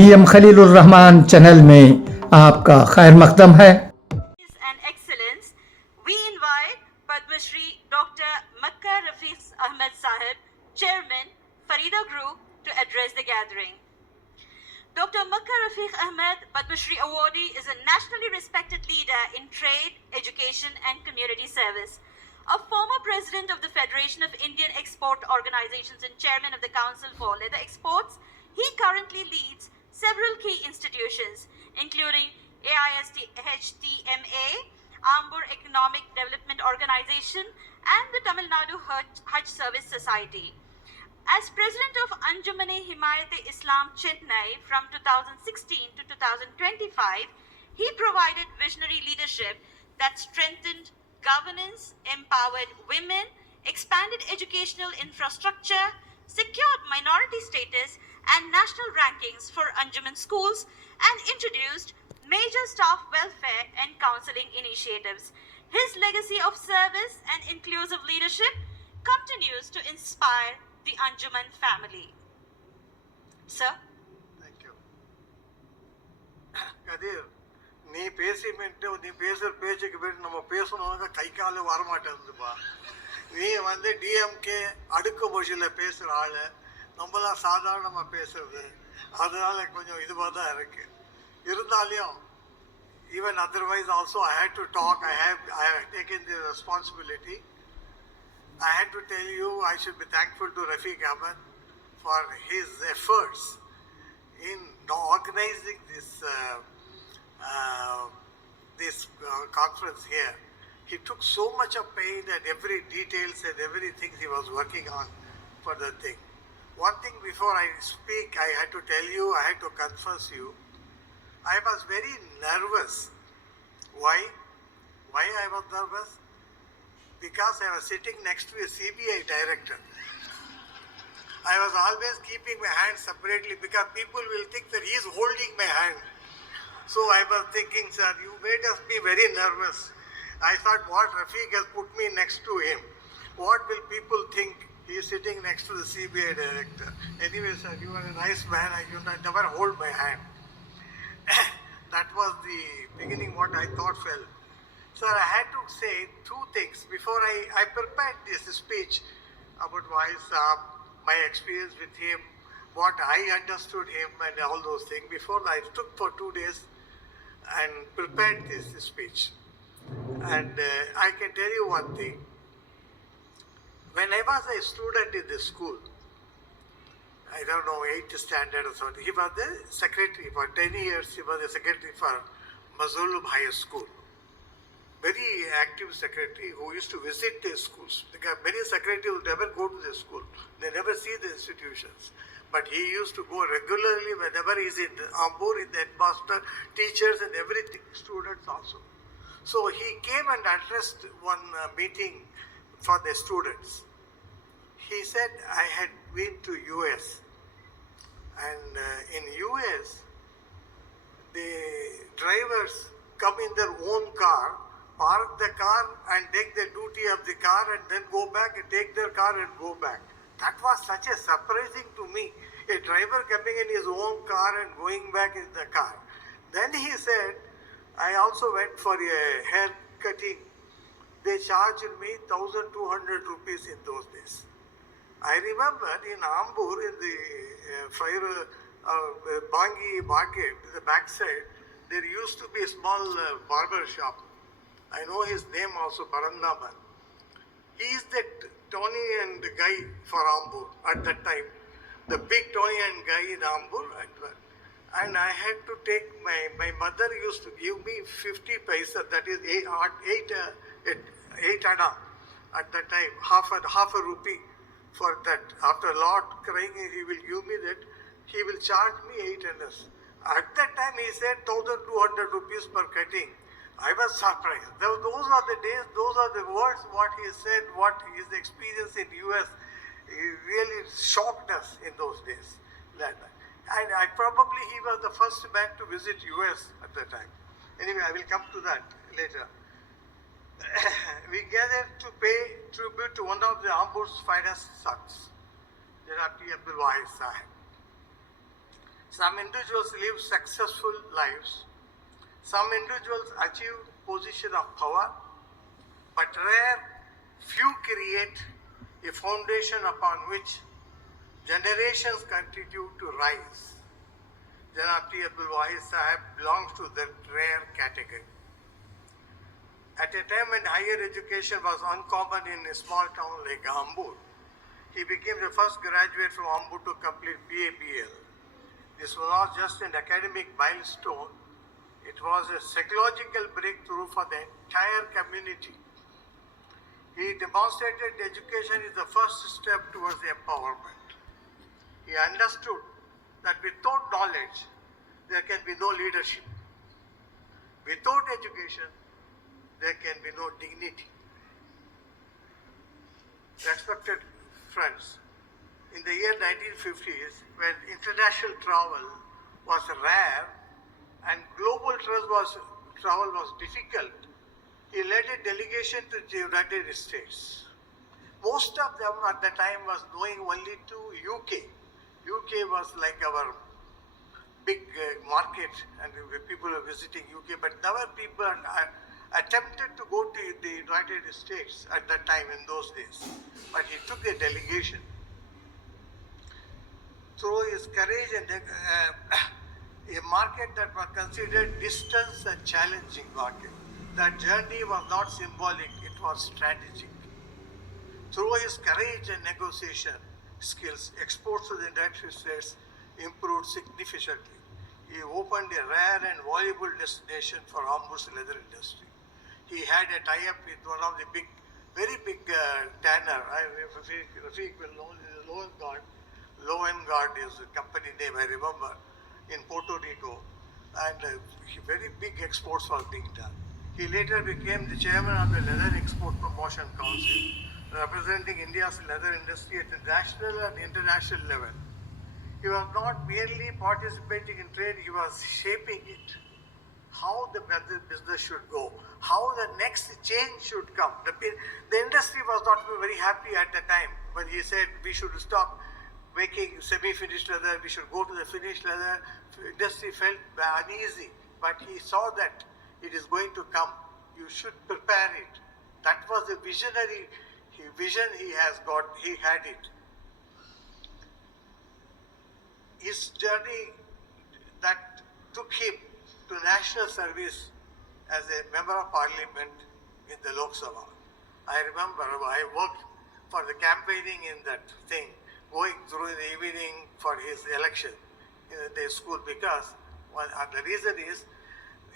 VM Khalilur Rahman channel में आपका खैर मकदम है। And excellence, we invite Padma Shri Dr. Mecca Rafeeque Ahmed Sahib, Chairman, Farida Group, to address the gathering. Dr. Mecca Rafeeque Ahmed, Padma Shri awardee, is a nationally respected leader in trade, education and community service. A former president of the Federation of Indian Export Organizations and chairman of the Council for Leather Exports, he currently leads several key institutions, including AISTHTMA, Ambur Economic Development Organization, and the Tamil Nadu Hajj Service Society. As president of Anjumane Himayat-e Islam Chennai from 2016 to 2025, he provided visionary leadership that strengthened governance, empowered women, expanded educational infrastructure, secured minority status and national rankings for Anjuman schools, and introduced major staff welfare and counseling initiatives. His legacy of service and inclusive leadership continues to inspire the Anjuman family. Sir? Thank you. Kadir, நீ பேசிட்டு நீ பேசுற பேச்சுக்கு போயிட்டு நம்ம பேசணும்னா கை கால வரமாட்டேங்குதுப்பா. நீ டிஎம்கே அடுக்குமொழியில் பேசுகிற ஆள், நம்மளாம் சாதாரணமாக பேசுறது, அதனால கொஞ்சம் இதுவாக தான் இருக்கு. இருந்தாலும் even otherwise also I had to talk. I have taken the responsibility. I had to tell you I should be thankful to Rafeeque Ahmed for his efforts in organizing this conference here. He took so much of pain and every details and everything he was working on for the thing. One thing before I speak, I had to tell you, I had to confess you, I was very nervous. Why? Why I was nervous? Because I was sitting next to a CBI director. I was always keeping my hand separately because people will think that he is holding my hand. So I was thinking, sir, you made us be very nervous. I thought, what Rafeeque has put me next to him. What will people think? He is sitting next to the CBI director. Anyway, sir, you are a nice man. You never hold my hand. That was the beginning what I thought fell. Sir, I had to say two things before I prepared this speech about my experience with him, what I understood him and all those things. Before I took for 2 days and prepared this speech. And I can tell you one thing. When I was a student in the school, I don't know, 8th standard or something, he was the secretary for 10 years. He was the secretary for Mazulum High School. Very active secretary who used to visit the schools. Because many secretaries would never go to the school. They never see the institutions. But he used to go regularly whenever he's in Ambur, in the headmaster, teachers and everything, students also. So he came and addressed one meeting for the students. He said, I had been to US. And in US, the drivers come in their own car, park the car and take the duty of the car and then go back and take their car and go back. That was such a surprising to me. A driver coming in his own car and going back in the car. Then he said, I also went for a hair cutting. They charged me 1,200 rupees in those days. I remember in Ambur, in the Bangi market, the backside, there used to be a small barber shop. I know his name also, Parandaman. He is the Tony and guy for Ambur at that time. The big Tony and guy in Ambur. And I had to take my mother used to give me 50 paisa, that is 8 anna at that time, half a rupee for that. After a lot crying, he will give me that. He will charge me 8 annas. At that time, he said 1,200 rupees per cutting. I was surprised. Those are the days, those are the words, what he said, what his experience in US, he really shocked us in those days. And he was the first man to visit US at the time. Anyway, I will come to that later. We gathered to pay tribute to one of the Ambur's finest sons, Janaab T. Abdul Wahid Sahib. Some individuals live successful lives. Some individuals achieve position of power, but few create a foundation upon which generations continue to rise. Janabti Abdul Wahid Sahib belongs to that rare category. At a time when higher education was uncommon in a small town like Ambur, he became the first graduate from Ambur to complete BA-BL. This was not just an academic milestone, it was a psychological breakthrough for the entire community. He demonstrated education is the first step towards empowerment. He understood that without knowledge, there can be no leadership. Without education, there can be no dignity. Respected friends, in the year 1950s, when international travel was rare and global travel was difficult, he led a delegation to the United States. Most of them at the time was going only to UK. UK was like our big market and people were visiting UK, but never people attempted to go to the United States at that time in those days. But he took a delegation. Through his courage and a market that was considered distant and challenging market. That journey was not symbolic, it was strategic. Through his courage and negotiation skills, exports to the United States improved significantly. He opened a rare and valuable destination for Ambur's leather industry. He had a tie-up with one of the very big tanner. Rafeeque will know Lowenguard is the company name, I remember, in Puerto Rico. And very big exports were being done. He later became the chairman of the Leather Export Promotion Council, representing India's leather industry at the national and international level. He was not merely participating in trade, he was shaping it. How the business should go, how the next change should come. The industry was not very happy at the time when he said we should stop making semi-finished leather, we should go to the finished leather. The industry felt uneasy, but he saw that it is going to come. You should prepare it. That was the visionary vision he has got. He had it. His journey that took him to national service as a member of parliament in the Lok Sabha. I remember I worked for the campaigning in that thing, going through the evening for his election in the school, because the reason is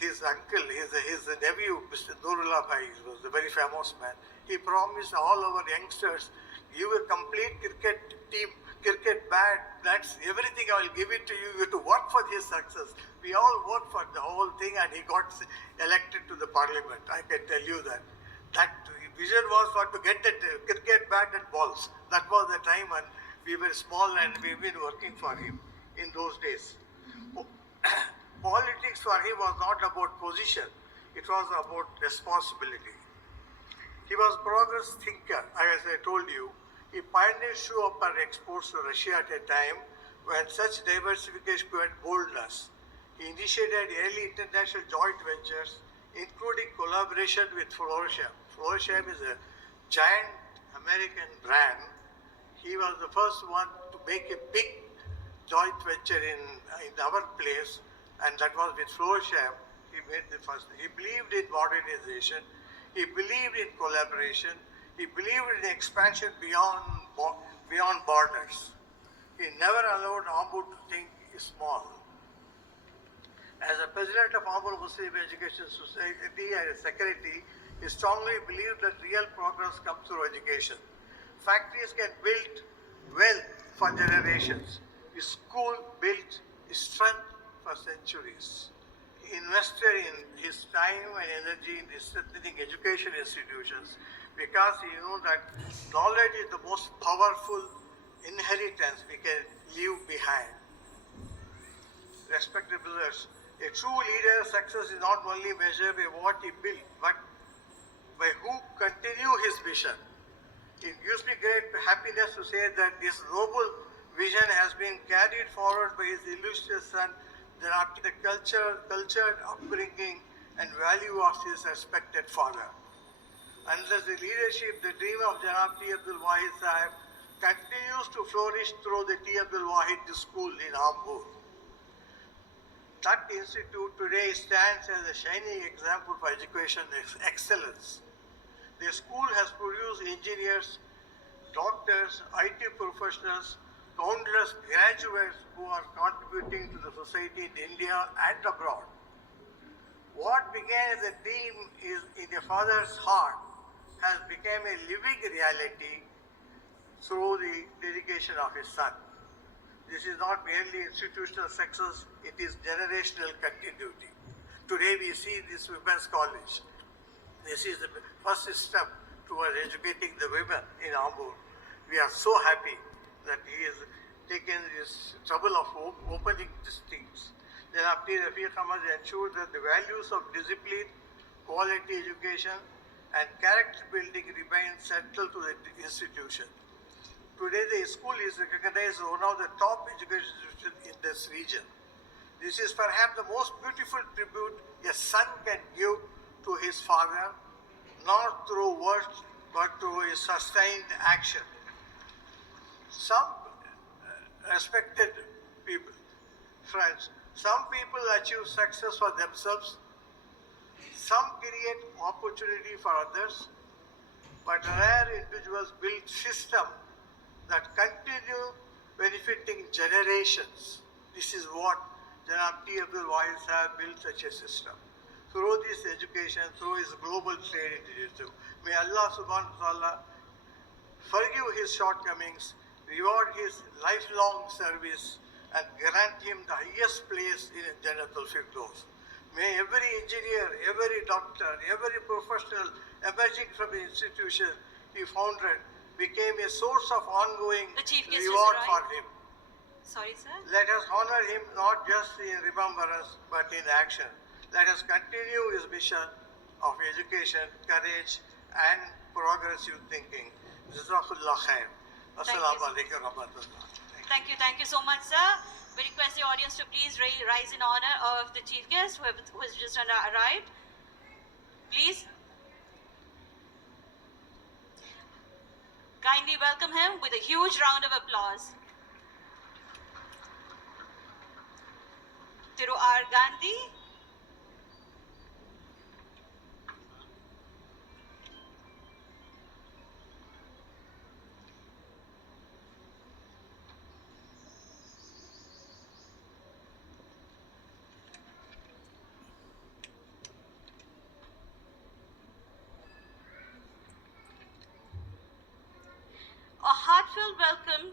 his uncle, his nephew, Mr. Nurullah Bhai, was a very famous man. He promised all our youngsters, give a complete cricket team, cricket bat, that's everything, I will give it to you. You have to work for his success. We all worked for the whole thing and he got elected to the parliament. I can tell you that. That vision was for to get that cricket bat and balls. That was the time when we were small and we've been working for him in those days. Politics for him was not about position, it was about responsibility. He was a progress thinker, as I told you. He pioneered shoe upper exports to Russia at a time when such diversification created boldness. He initiated early international joint ventures, including collaboration with Florsham. Florsham is a giant American brand. He was the first one to make a big joint venture in our place, and that was with Florsham. He made the first. He believed in modernization. He believed in collaboration. He believed in expansion beyond borders. He never allowed Ambur to think small. As a president of Ambur Muslim Education Society and a secretary, he strongly believed that real progress comes through education. Factories can build wealth for generations. His school built strength for centuries. He invested in his time and energy in strengthening education institutions because he knew that knowledge is the most powerful inheritance we can leave behind. Respected brothers, a true leader's success is not only measured by what he built, but by who continue his vision. It gives me great happiness to say that this noble vision has been carried forward by his illustrious son, the cultured upbringing and value of his respected father. Under the leadership, the dream of Janab T. Abdul Wahid Sahib continues to flourish through the T. Abdul Wahid School in Ambur. That institute today stands as a shining example for education excellence. The school has produced engineers, doctors, IT professionals, countless graduates who are contributing to the society in India and abroad. What began as a dream is in a father's heart has become a living reality through the dedication of his son. This is not merely institutional success, it is generational continuity. Today we see this women's college. This is the first step towards educating the women in Ambur. We are so happy that he has taken this trouble of opening these things. Then after Rafeeque Ahmed ensured that the values of discipline, quality education and character building remain central to the institution. Today the school is recognized as one of the top education institutions in this region. This is perhaps the most beautiful tribute a son can give to his father, not through words but through his sustained action. Some respected people, friends, some people achieve success for themselves, some create opportunity for others, but rare individuals build systems that continue benefiting generations. This is what Janab T. Abdul Wahid Sahib built such a system. Through this education, through his global trade initiative, may Allah subhanahu wa ta'ala forgive his shortcomings, reward his lifelong service and grant him the highest place in Jannatul Firdaus. May every engineer, every doctor, every professional emerging from the institution he founded became a source of ongoing reward for him. Sorry, sir. Let us honor him not just in remembrance but in action. Let us continue his mission of education, courage and progressive thinking. Jazakallah khair. Assalamu alaikum rahmatullah. Thank you so much, sir. We request the audience to please rise in honor of the chief guest who has just arrived. Please. Kindly welcome him with a huge round of applause. Thiru R. Gandhi. A heartfelt welcome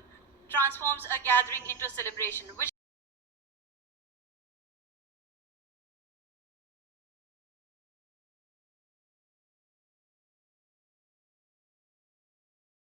transforms a gathering into a celebration, which